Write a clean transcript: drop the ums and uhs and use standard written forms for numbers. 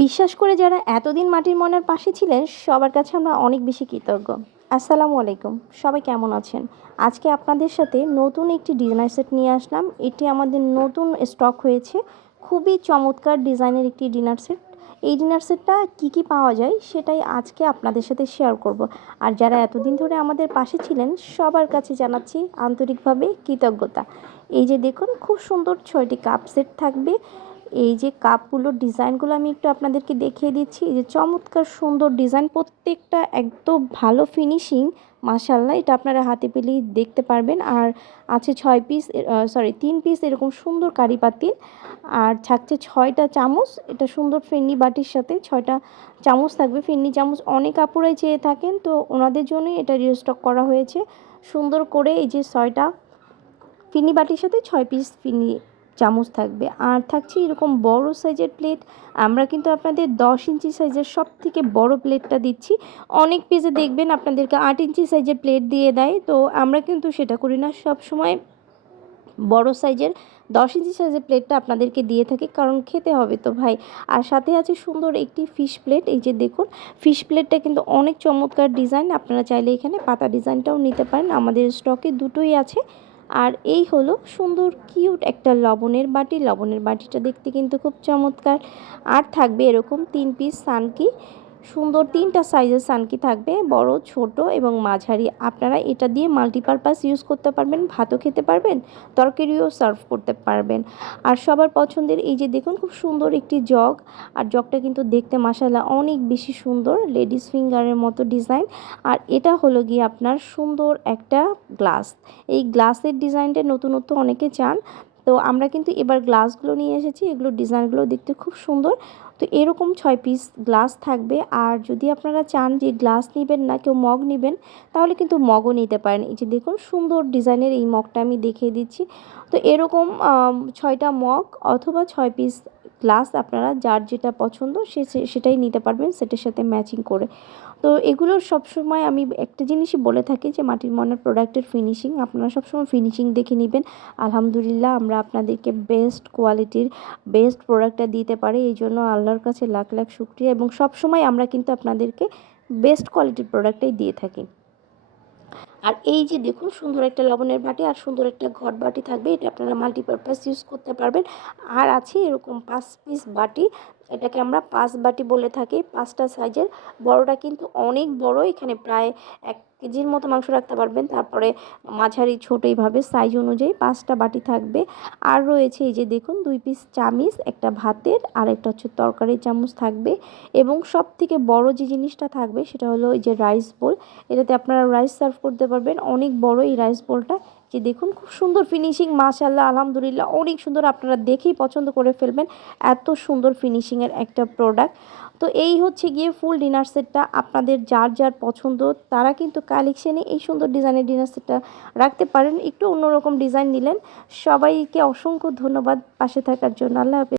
বিশ্বাস করে যারা এতদিন মাটির ময়নার পাশে ছিলেন সবার কাছে আমরা অনেক বেশি কৃতজ্ঞ। আসসালামু আলাইকুম, সবাই কেমন আছেন? আজকে আপনাদের সাথে নতুন একটি ডিনার সেট নিয়ে আসলাম। এটি আমাদের নতুন স্টক হয়েছে, খুবই চমৎকার ডিজাইনের একটি ডিনার সেট। এই ডিনার সেটটা কী পাওয়া যায় সেটাই আজকে আপনাদের সাথে শেয়ার করব। আর যারা এতদিন ধরে আমাদের পাশে ছিলেন সবার কাছে জানাচ্ছি আন্তরিকভাবে কৃতজ্ঞতা। এই যে দেখুন, খুব সুন্দর 6টি কাপ সেট থাকবে। এই যে কাপগুলোর ডিজাইনগুলো আমি একটু আপনাদেরকে দেখিয়ে দিচ্ছি। এই যে চমৎকার সুন্দর ডিজাইন, প্রত্যেকটা একদম ভালো ফিনিশিং। মাশাআল্লাহ, এটা আপনারা হাতে পেলেই দেখতে পারবেন। আর আছে 6 পিস, 3 পিস এরকম সুন্দর কারি পাতিল। আর থাকছে 6টা চামচ, এটা সুন্দর ফেন্নি বাটির সাথে 6টা চামচ থাকবে। ফেন্নি চামচ অনেক আপুরাই চেয়ে থাকেন, তো ওনাদের জন্যই এটা রিস্টক করা হয়েছে সুন্দর করে। এই যে 6টা ফিনি বাটির সাথে 6 পিস ফিনি চামচ থাকবে। আর থাকছে এরকম বড় সাইজের প্লেট। আমরা কিন্তু আপনাদের 10 ইঞ্চি সাইজের সব থেকে বড় প্লেটটা দিচ্ছি। অনেক পেজে দেখবেন আপনাদেরকে 8 ইঞ্চি সাইজের প্লেট দিয়ে দেয়, তো আমরা কিন্তু সেটা করি না। সব সময় বড় সাইজের 10 ইঞ্চি সাইজের প্লেটটা আপনাদেরকে দিয়ে থাকি, কারণ খেতে হবে তো ভাই। আর সাথে আছে সুন্দর একটি ফিশ প্লেট। এই যে দেখুন, ফিশ প্লেটটা কিন্তু অনেক চমৎকার ডিজাইন। আপনারা চাইলে এখানে পাতা ডিজাইনটাও নিতে পারেন, আমাদের স্টকে দুটোই আছে। আর এই হলো সুন্দর কিউট একটা লবণের বাটি। লবণের বাটিটা দেখতে কিন্তু খুব চমৎকার। আর থাকবে এরকম 3 পিস সানকি, সুন্দর 3টা সাইজের সানকি থাকবে, বড়, ছোট এবং মাঝারি। আপনারা এটা দিয়ে মাল্টিপারপাস ইউজ করতে পারবেন, ভাতও খেতে পারবেন, তরকারিও সার্ভ করতে পারবেন। আর সবার পছন্দের এই যে দেখুন, খুব সুন্দর একটি জগ। আর জগটা কিন্তু দেখতে মাশাআল্লাহ অনেক বেশি সুন্দর, লেডিস ফিঙ্গারের মতো ডিজাইন। আর এটা হলো গিয়ে আপনার সুন্দর একটা গ্লাস। এই গ্লাসের ডিজাইনটা নতুনত্ব অনেকে চান, তো আমরা কিন্তু এবার গ্লাসগুলো নিয়ে এসেছি। এগুলোর ডিজাইনগুলো দেখতে খুব সুন্দর। তো এরকম 6 পিস গ্লাস থাকবে। আর যদি আপনারা চান যে গ্লাস নেবেন না, কেউ মগ নেবেন, তাহলে কিন্তু মগও নিতে পারেন। এই যে দেখুন, সুন্দর ডিজাইনের এই মগটা আমি দেখিয়ে দিচ্ছি। তো এরকম 6টা মগ অথবা 6 পিস গ্লাস আপনারা যার যেটা পছন্দ সেটাই নিতে পারবেন সেটের সাথে ম্যাচিং করে। তো এগুলোর সবসময় আমি একটা জিনিসই বলে থাকি যে মাটির ময়নার প্রোডাক্টের ফিনিশিং আপনারা সবসময় ফিনিশিং দেখে নেবেন। আলহামদুলিল্লাহ, আমরা আপনাদেরকে বেস্ট কোয়ালিটির বেস্ট প্রোডাক্টটা দিতে পারি, এই জন্য আল্লাহর কাছে লাখ লাখ শুকরিয়া। এবং সবসময় আমরা কিন্তু আপনাদেরকে বেস্ট কোয়ালিটির প্রোডাক্টটাই দিয়ে থাকি। আর এই যে দেখুন, সুন্দর একটা লবণের বাটি আর সুন্দর একটা ঘট বাটি থাকবে, এটা আপনারা মাল্টিপারপাস ইউজ করতে পারবেন। আর আছে এরকম 5 পিস বাটি, এটাকে আমরা 5 বাটি বলে থাকি, 5টা সাইজের। বড়টা কিন্তু অনেক বড়, এখানে প্রায় 1 কেজির মতো মাংস রাখতে পারবেন। তারপরে মাঝারি ছোট এইভাবে সাইজ অনুযায়ী 5টা বাটি থাকবে। আর রয়েছে এই যে দেখুন, 2 পিস চামিচ, একটা ভাতের আর একটা হচ্ছে তরকারির চামচ থাকবে। এবং সব থেকে বড় যে জিনিসটা থাকবে সেটা হলো এই যে রাইস বোল। এটাতে আপনারা রাইস সার্ভ করতে পারবেন, অনেক বড় এই রাইস বোলটা। যে দেখুন, খুব সুন্দর ফিনিশিং, মাশাআল্লাহ আলহামদুলিল্লাহ অনেক সুন্দর, আপনারা দেখেই পছন্দ করে ফেলবেন। এত সুন্দর ফিনিশিংয়ের একটা প্রোডাক্ট। তো এই হচ্ছে গিয়ে ফুল ডিনার সেটটা। আপনাদের যার যার পছন্দ তারা কিন্তু কালেকশানে এই সুন্দর ডিজাইনের ডিনার সেটটা রাখতে পারেন। একটু অন্যরকম ডিজাইন নিলেন। সবাইকে অসংখ্য ধন্যবাদ পাশে থাকার জন্য। আল্লাহ হাফেজ।